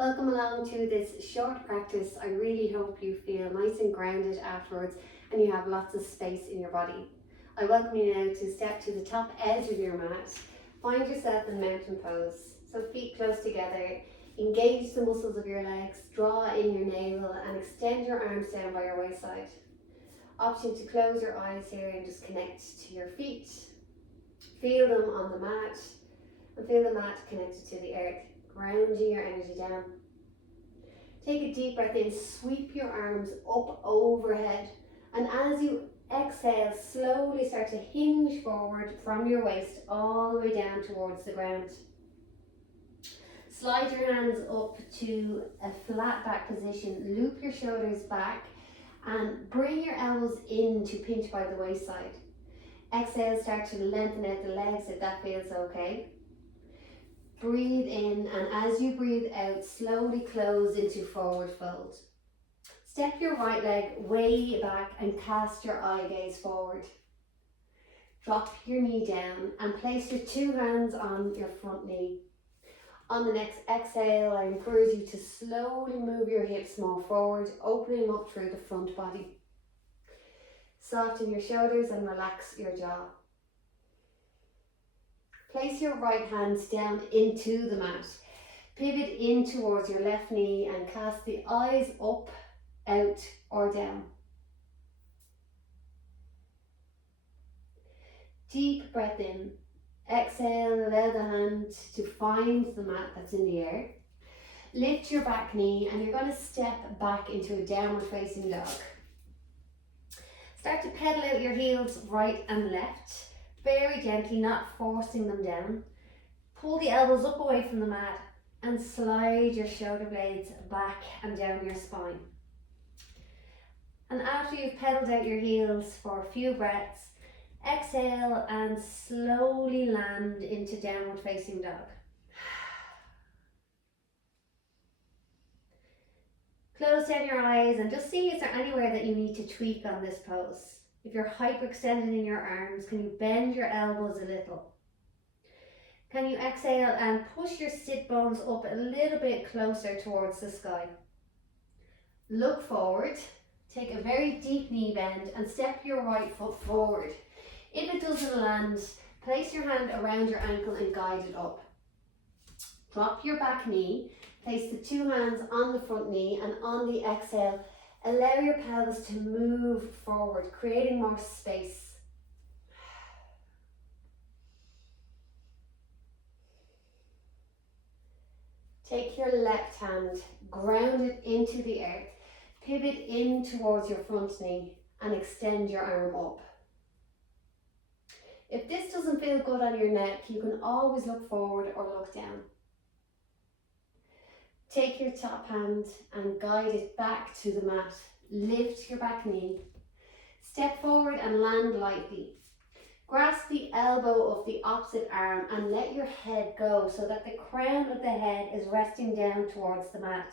Welcome along to this short practice. I really hope you feel nice and grounded afterwards and you have lots of space in your body. I welcome you now to step to the top edge of your mat. Find yourself in mountain pose. So feet close together, engage the muscles of your legs, draw in your navel and extend your arms down by your waist-side. Option to close your eyes here and just connect to your feet. Feel them on the mat and feel the mat connected to the earth, grounding your energy down. Take a deep breath in, sweep your arms up overhead, and as you exhale, slowly start to hinge forward from your waist all the way down towards the ground. Slide your hands up to a flat back position, loop your shoulders back and bring your elbows in to pinch by the waist side. Exhale, start to lengthen out the legs if that feels okay. Breathe in, and as you breathe out, slowly close into forward fold. Step your right leg way back and cast your eye gaze forward. Drop your knee down and place your two hands on your front knee. On the next exhale, I encourage you to slowly move your hips more forward, opening up through the front body. Soften your shoulders and relax your jaw. Place your right hands down into the mat. Pivot in towards your left knee and cast the eyes up, out or down. Deep breath in. Exhale, allow the hand to find the mat that's in the air. Lift your back knee and you're going to step back into a downward facing dog. Start to pedal out your heels right and left. Very gently, not forcing them down. Pull the elbows up away from the mat and slide your shoulder blades back and down your spine. And after you've pedaled out your heels for a few breaths, exhale and slowly land into downward facing dog. Close down your eyes and just see, is there anywhere that you need to tweak on this pose? If you're hyperextended in your arms, can you bend your elbows a little? Can you exhale and push your sit bones up a little bit closer towards the sky? Look forward, take a very deep knee bend and step your right foot forward. If it doesn't land, place your hand around your ankle and guide it up. Drop your back knee, place the two hands on the front knee and on the exhale, allow your pelvis to move forward, creating more space. Take your left hand, ground it into the earth, pivot in towards your front knee and extend your arm up. If this doesn't feel good on your neck, you can always look forward or look down. Take your top hand and guide it back to the mat. Lift your back knee. Step forward and land lightly. Grasp the elbow of the opposite arm and let your head go so that the crown of the head is resting down towards the mat.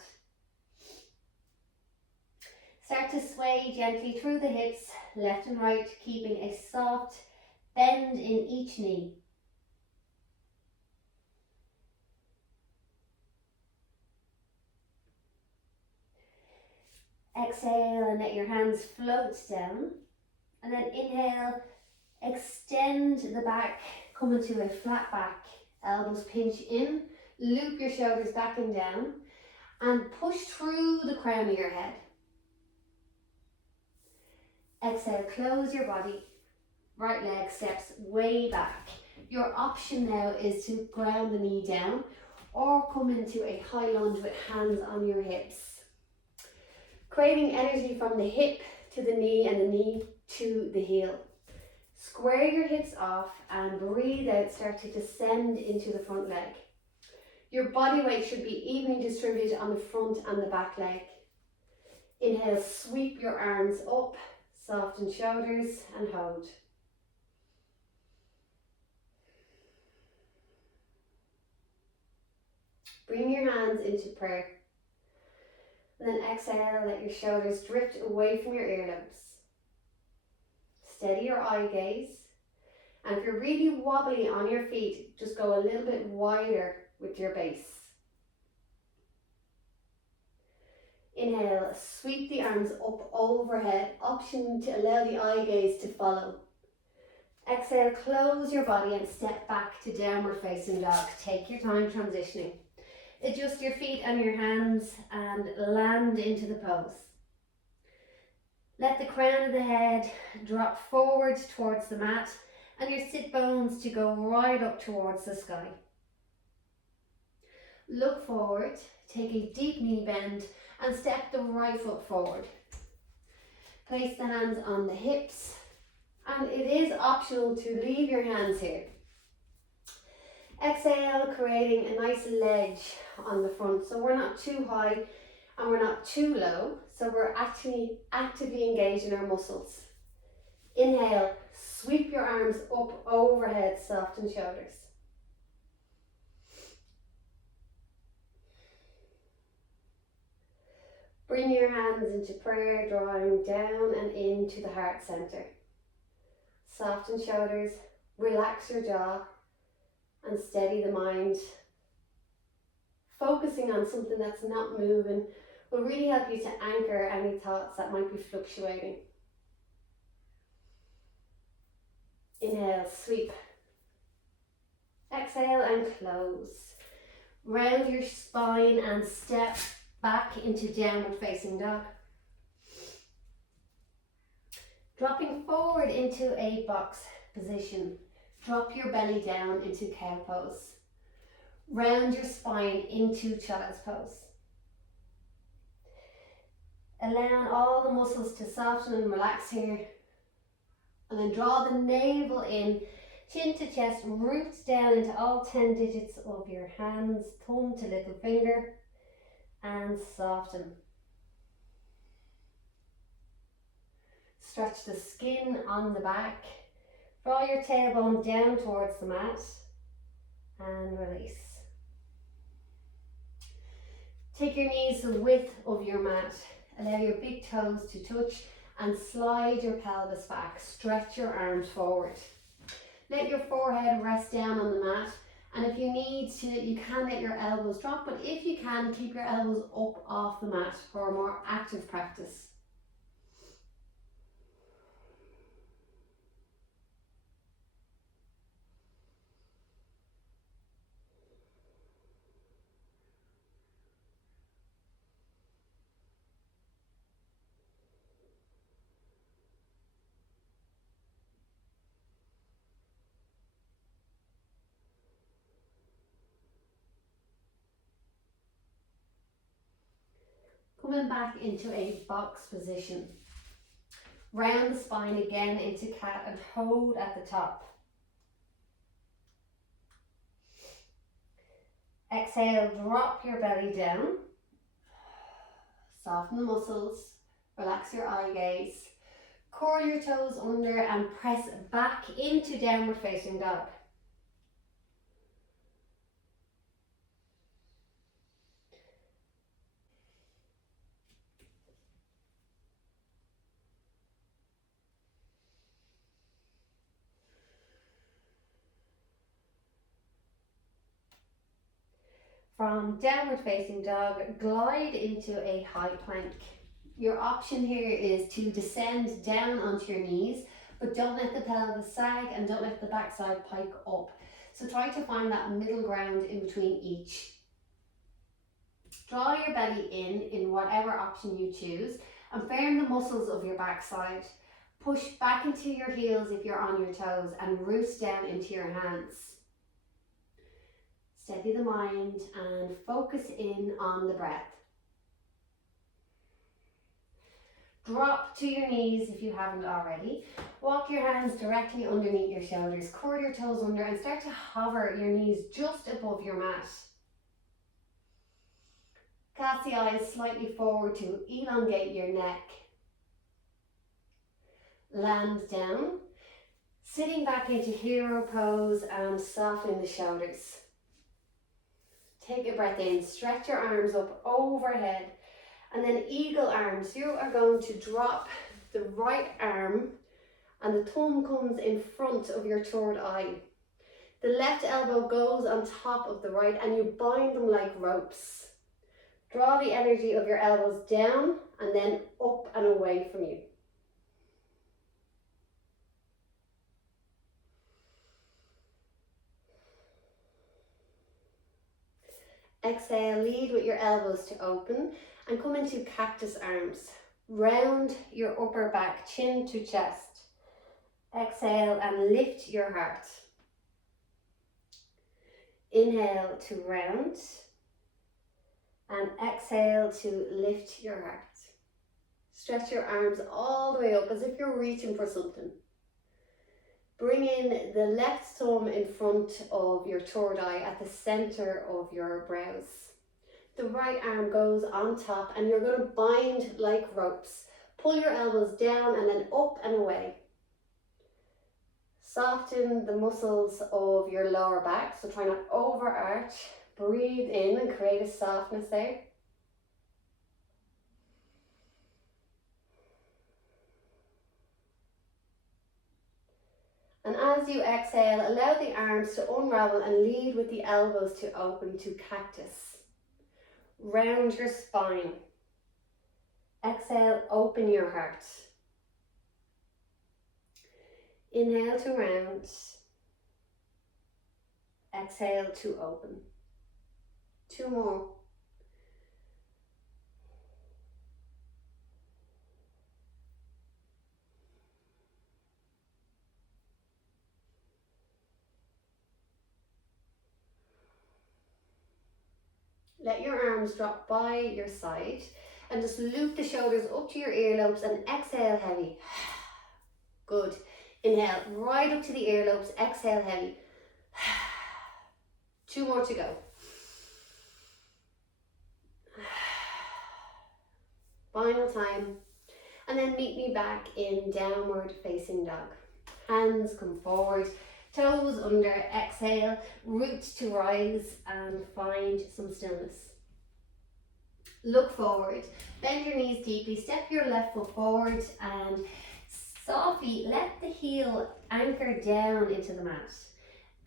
Start to sway gently through the hips, left and right, keeping a soft bend in each knee. Exhale and let your hands float down. And then inhale, extend the back, come into a flat back. Elbows pinch in, loop your shoulders back and down, and push through the crown of your head. Exhale, close your body. Right leg steps way back. Your option now is to ground the knee down or come into a high lunge with hands on your hips. Creating energy from the hip to the knee and the knee to the heel. Square your hips off and breathe out, start to descend into the front leg. Your body weight should be evenly distributed on the front and the back leg. Inhale, sweep your arms up, soften shoulders and hold. Bring your hands into prayer. And then exhale, let your shoulders drift away from your earlobes. Steady your eye gaze. And if you're really wobbly on your feet, just go a little bit wider with your base. Inhale, sweep the arms up overhead, option to allow the eye gaze to follow. Exhale, close your body and step back to downward facing dog. Take your time transitioning. Adjust your feet and your hands and land into the pose. Let the crown of the head drop forward towards the mat and your sit bones to go right up towards the sky. Look forward, take a deep knee bend and step the right foot forward. Place the hands on the hips, and it is optional to leave your hands here. Exhale, creating a nice ledge on the front, so we're not too high and we're not too low, so we're actually actively engaging our muscles. Inhale, sweep your arms up overhead, soften shoulders. Bring your hands into prayer, drawing down and into the heart center. Soften shoulders, relax your jaw, and steady the mind. Focusing on something that's not moving will really help you to anchor any thoughts that might be fluctuating. Inhale, sweep. Exhale and close. Round your spine and step back into downward facing dog. Dropping forward into a box position. Drop your belly down into cow pose. Round your spine into child's pose. Allowing all the muscles to soften and relax here. And then draw the navel in, chin to chest, roots down into all 10 digits of your hands, thumb to little finger, and soften. Stretch the skin on the back. Draw your tailbone down towards the mat and release. Take your knees the width of your mat. Allow your big toes to touch and slide your pelvis back. Stretch your arms forward. Let your forehead rest down on the mat, and if you need to, you can let your elbows drop, but if you can, keep your elbows up off the mat for a more active practice. Coming back into a box position. Round the spine again into cat and hold at the top. Exhale, drop your belly down. Soften the muscles, relax your eye gaze. Curl your toes under and press back into downward facing dog. From downward facing dog, glide into a high plank. Your option here is to descend down onto your knees, but don't let the pelvis sag and don't let the backside pike up. So try to find that middle ground in between each. Draw your belly in whatever option you choose, and firm the muscles of your backside. Push back into your heels if you're on your toes and root down into your hands. Steady the mind and focus in on the breath. Drop to your knees if you haven't already. Walk your hands directly underneath your shoulders. Curl your toes under and start to hover your knees just above your mat. Cast the eyes slightly forward to elongate your neck. Land down. Sitting back into hero pose and soften the shoulders. Take a breath in, stretch your arms up overhead, and then eagle arms. You are going to drop the right arm and the thumb comes in front of your third eye. The left elbow goes on top of the right and you bind them like ropes. Draw the energy of your elbows down and then up and away from you. Exhale, lead with your elbows to open and come into cactus arms. Round your upper back, chin to chest. Exhale and lift your heart. Inhale to round and exhale to lift your heart. Stretch your arms all the way up as if you're reaching for something. Bring in the left thumb in front of your third eye at the center of your brows. The right arm goes on top and you're going to bind like ropes. Pull your elbows down and then up and away. Soften the muscles of your lower back, so try not overarch. Breathe in and create a softness there. And as you exhale, allow the arms to unravel and lead with the elbows to open to cactus. Round your spine. Exhale, open your heart. Inhale to round. Exhale to open. 2 more. Let your arms drop by your side and just loop the shoulders up to your earlobes and exhale heavy. Good. Inhale right up to the earlobes, exhale heavy. 2 more to go. Final time. And then meet me back in downward facing dog. Hands come forward, toes under, exhale, root to rise and find some stillness. Look forward, bend your knees deeply, step your left foot forward and softly let the heel anchor down into the mat.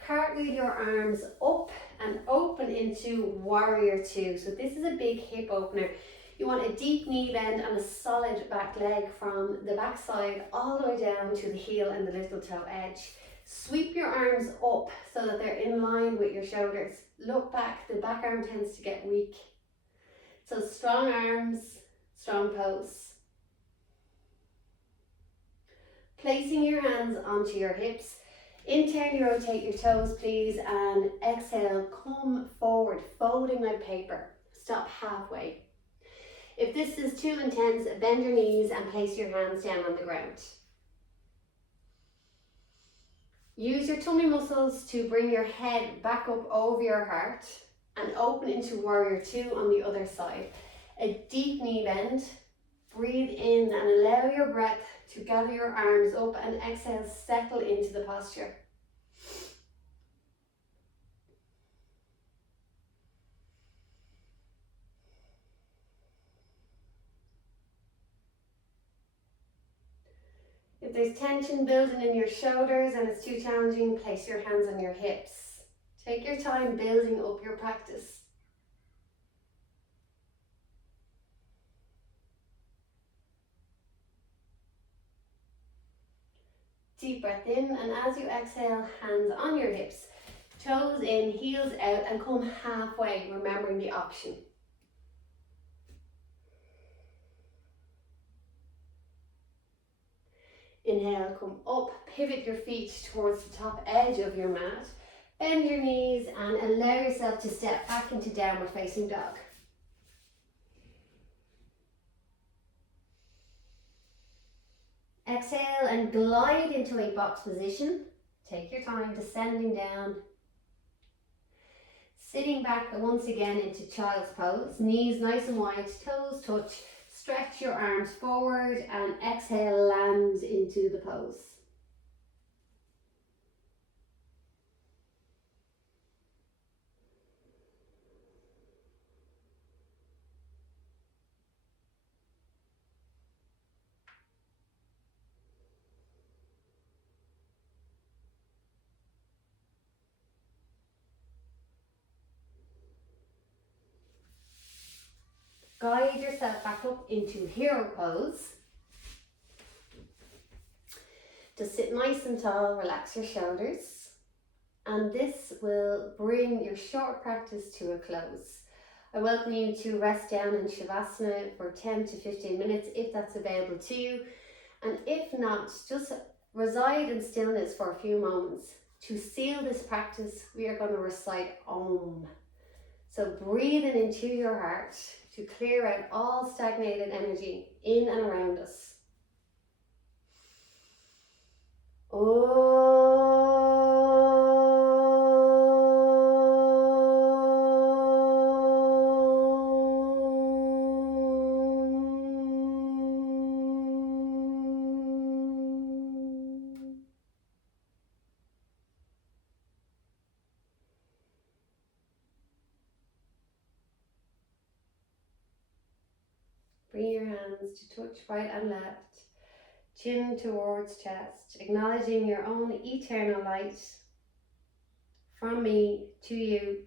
Cartwheel your arms up and open into warrior 2. So this is a big hip opener. You want a deep knee bend and a solid back leg from the back side all the way down to the heel and the little toe edge. Sweep your arms up so that they're in line with your shoulders. Look back, the back arm tends to get weak. So strong arms, strong pose. Placing your hands onto your hips. Internally rotate your toes please and exhale, come forward, folding like paper. Stop halfway. If this is too intense, bend your knees and place your hands down on the ground. Use your tummy muscles to bring your head back up over your heart and open into warrior 2 on the other side. A deep knee bend. Breathe in and allow your breath to gather your arms up and exhale, settle into the posture. If there's tension building in your shoulders and it's too challenging, place your hands on your hips. Take your time building up your practice. Deep breath in, and as you exhale, hands on your hips, toes in, heels out, and come halfway, remembering the option. Inhale, come up, pivot your feet towards the top edge of your mat, bend your knees and allow yourself to step back into downward facing dog. Exhale and glide into a box position. Take your time descending down. Sitting back once again into child's pose. Knees nice and wide, toes touch. Stretch your arms forward and exhale, land into the pose. Guide yourself back up into hero pose. Just sit nice and tall, relax your shoulders. And this will bring your short practice to a close. I welcome you to rest down in Shavasana for 10 to 15 minutes if that's available to you. And if not, just reside in stillness for a few moments. To seal this practice, we are going to recite Om. So breathing into your heart to clear out all stagnated energy in and around us. Om. Bring your hands to touch right and left, chin towards chest, acknowledging your own eternal light. From me to you,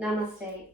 Namaste.